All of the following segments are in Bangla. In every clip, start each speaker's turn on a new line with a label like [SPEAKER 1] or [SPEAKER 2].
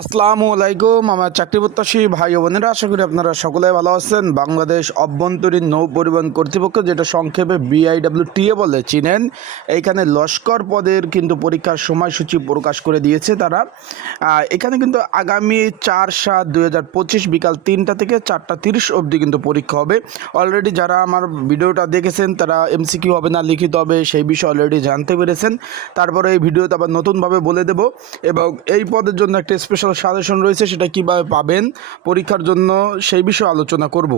[SPEAKER 1] আসসালামু আলাইকুম, আমার চাকরি প্রত্যাশী ভাই ও বোনেরা, আশা করি আপনারা সকলে ভালো আছেন। বাংলাদেশ অভ্যন্তরীণ নৌ পরিবহন কর্তৃপক্ষ, যেটা সংক্ষেপে বিআইডব্লিউটিএ বলে চিনেন, এইখানে লস্কর পদের কিন্তু পরীক্ষার সময়সূচি প্রকাশ করে দিয়েছে তারা। এখানে কিন্তু আগামী চার সাত দুই হাজার পঁচিশ বিকাল তিনটা থেকে চারটা তিরিশ অবধি কিন্তু পরীক্ষা হবে। অলরেডি যারা আমার ভিডিওটা দেখেছেন, তারা এমসিকিউ হবে না, লিখিত হবে, সেই বিষয়ে অলরেডি জানতে পেরেছেন। তারপরে এই ভিডিওতে আবার নতুনভাবে বলে দেব। এবং এই পদের জন্য একটা স্পেশাল সাজেশন রয়েছে, সেটা কীভাবে পাবেন, পরীক্ষার জন্য সেই বিষয়ে আলোচনা করব।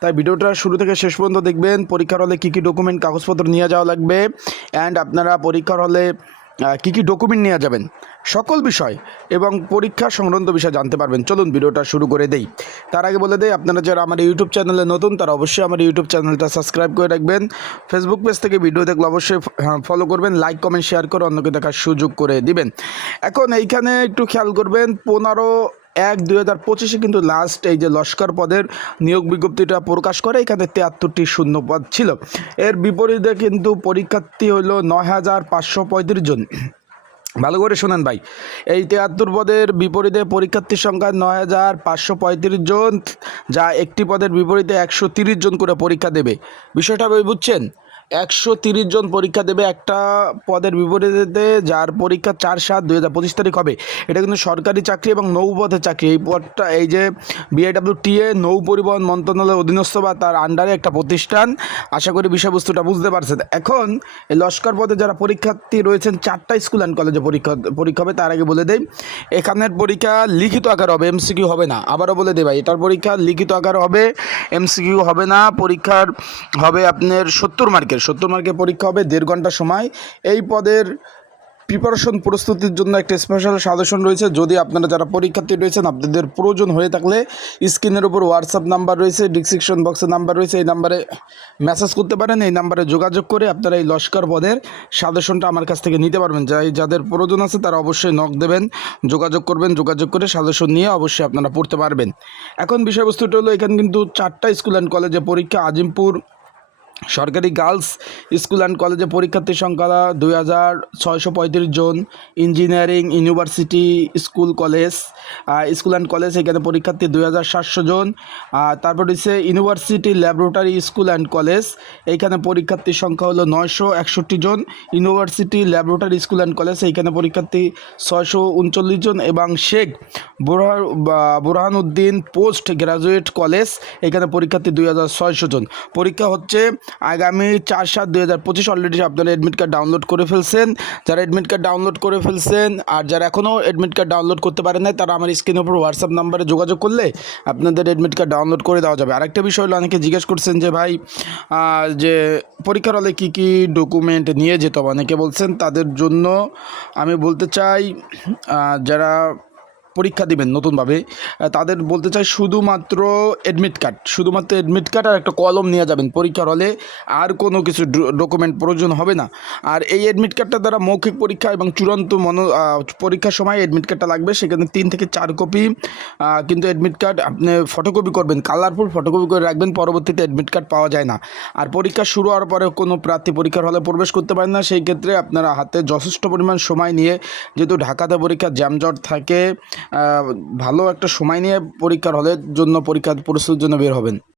[SPEAKER 1] তাই ভিডিওটা শুরু থেকে শেষ পর্যন্ত দেখবেন, পরীক্ষার হলে কী কী ডকুমেন্ট কাগজপত্র নিয়ে যাওয়া লাগবে অ্যান্ড আপনারা পরীক্ষার হলে কী কি ডকুমেন্ট নেওয়া যাবেন? সকল বিষয় এবং পরীক্ষা সংক্রান্ত বিষয় জানতে পারবেন। চলুন ভিডিওটা শুরু করে দেই। তার আগে বলে দেই, আপনারা যারা আমার ইউটিউব চ্যানেলে নতুন, তারা অবশ্যই আমার ইউটিউব চ্যানেলটা সাবস্ক্রাইব করে রাখবেন। ফেসবুক পেজ থেকে ভিডিও দেখলে অবশ্যই ফলো করবেন লাইক কমেন্ট শেয়ার করে অন্যকে দেখার সুযোগ করে দিবেন। এখন এইখানে একটু খেয়াল করবেন, পনেরো এক দুই হাজার পঁচিশে কিন্তু লাস্ট এই যে লস্কর পদের নিয়োগ বিজ্ঞপ্তিটা প্রকাশ করে, এখানে তিয়াত্তরটি শূন্য পদ ছিল। এর বিপরীতে কিন্তু পরীক্ষার্থী হলো নয় হাজার পাঁচশো পঁয়ত্রিশ জন। ভালো করে শোনেন ভাই, এই তিয়াত্তর পদের বিপরীতে পরীক্ষার্থীর সংখ্যা নয় হাজার পাঁচশো পঁয়ত্রিশ জন, যা একটি পদের বিপরীতে একশো তিরিশ জন করে পরীক্ষা দেবে। বিষয়টা ভাই বুঝছেন? একশো তিরিশ জন পরীক্ষা দেবে একটা পদের বিপরীতে, যার পরীক্ষা চার সাত দুই হাজার পঁচিশ তারিখ হবে। এটা কিন্তু সরকারি চাকরি এবং নৌপথের চাকরি। এই পদটা, এই যে বিআইডব্লিউ টিএ নৌ পরিবহন মন্ত্রণালয়ের অধীনস্থ বা তার আন্ডারে একটা প্রতিষ্ঠান। আশা করি বিষয়বস্তুটা বুঝতে পারছেন। এখন, এই লস্কর পদে যারা পরীক্ষার্থী রয়েছেন, চারটা স্কুল অ্যান্ড কলেজে পরীক্ষা পরীক্ষা হবে, তার আগে বলে দেই। এখানের পরীক্ষা লিখিত আকার হবে এমসিকিউ হবে না। আবারও বলে দেই ভাই, এটার পরীক্ষা লিখিত আকার হবে এমসিকিউ হবে না। পরীক্ষার হবে আপনার সত্তর মার্কের। সত্তর মার্কের পরীক্ষা হবে, দেড় ঘণ্টা সময়। এই পদের প্রিপারেশন প্রস্তুতির জন্য একটা স্পেশাল সাজেশন রয়েছে। যদি আপনারা যারা পরীক্ষার্থী রয়েছেন, আপনাদের প্রয়োজন হয়ে থাকলে স্ক্রিনের উপর হোয়াটসঅ্যাপ নাম্বার রয়েছে ডিসক্রিপশন বক্সের নাম্বার রয়েছে, এই নাম্বারে মেসেজ করতে পারেন, এই নাম্বারে যোগাযোগ করে আপনারা এই লস্কর পদের সাজেশনটা আমার কাছ থেকে নিতে পারবেন। যাই যাদের প্রয়োজন আছে, তারা অবশ্যই নক দেবেন, যোগাযোগ করবেন, যোগাযোগ করে সাজেশন নিয়ে অবশ্যই আপনারা পড়তে পারবেন। এখন বিষয়বস্তুটা হলো, এখানে কিন্তু চারটা স্কুল অ্যান্ড কলেজে পরীক্ষা, আজিমপুর সরকারি গার্লস স্কুল অ্যান্ড কলেজে পরীক্ষার্থীর সংখ্যা দুই হাজার ছয়শো পঁয়ত্রিশ জন, engineering university school college school and college এখানে পরীক্ষার্থী দুই হাজার সাতশো জন তারপর হচ্ছে university laboratory school and college এইখানে পরীক্ষার্থীর সংখ্যা হলো নয়শো একষট্টি জন, university laboratory school and college এইখানে পরীক্ষার্থী ছয়শো উনচল্লিশ জন এবং Sheikh Burhan Burhanuddin post graduate college এখানে পরীক্ষার্থী দুই হাজার ছয়শো জন। পরীক্ষা হচ্ছে আগামী চার সাত দুই হাজার পঁচিশ অলরেডি আপনারা অ্যাডমিট কার্ড ডাউনলোড করে ফেলছেন। যারা অ্যাডমিট কার্ড ডাউনলোড করে ফেলছেন আর যারা এখনও অ্যাডমিট কার্ড ডাউনলোড করতে পারেন নাই, তারা আমার স্ক্রিনের উপর হোয়াটসঅ্যাপ নাম্বারে যোগাযোগ করলে আপনাদের অ্যাডমিট কার্ড ডাউনলোড করে দেওয়া যাবে। আরেকটা বিষয় হলো, অনেকে জিজ্ঞেস করছেন যে ভাই যে পরীক্ষার হলে কী কী ডকুমেন্ট নিয়ে যেতে অনেকে বলছেন তাদের জন্য আমি বলতে চাই যারা পরীক্ষা দিবেন নতুনভাবে। তাদের বলতে চাই শুধুমাত্র অ্যাডমিট কার্ড শুধুমাত্র অ্যাডমিট কার্ড আর একটা কলম নিয়ে যাবেন পরীক্ষার হলে। আর কোনো কিছু ডকুমেন্ট প্রয়োজন হবে না। আর এই অ্যাডমিট কার্ডটা দ্বারা মৌখিক পরীক্ষা এবং চূড়ান্ত মনো পরীক্ষার সময় অ্যাডমিট কার্ডটা লাগবে। সেখানে তিন থেকে চার কপি কিন্তু অ্যাডমিট কার্ড আপনি ফটোকপি করবেন। কালারফুল ফটোকপি করে রাখবেন, পরবর্তীতে অ্যাডমিট কার্ড পাওয়া যায় না। আর পরীক্ষা শুরু হওয়ার পরে কোনো প্রার্থী পরীক্ষার হলে প্রবেশ করতে পারেন না। সেই ক্ষেত্রে আপনারা হাতে যথেষ্ট পরিমাণ সময় নিয়ে যেহেতু ঢাকাতে পরীক্ষার জ্যামজট থাকে ভালো একটা সময় নিয়ে পরীক্ষার হলের জন্য পরীক্ষার প্রস্তুতির জন্য বের হবেন।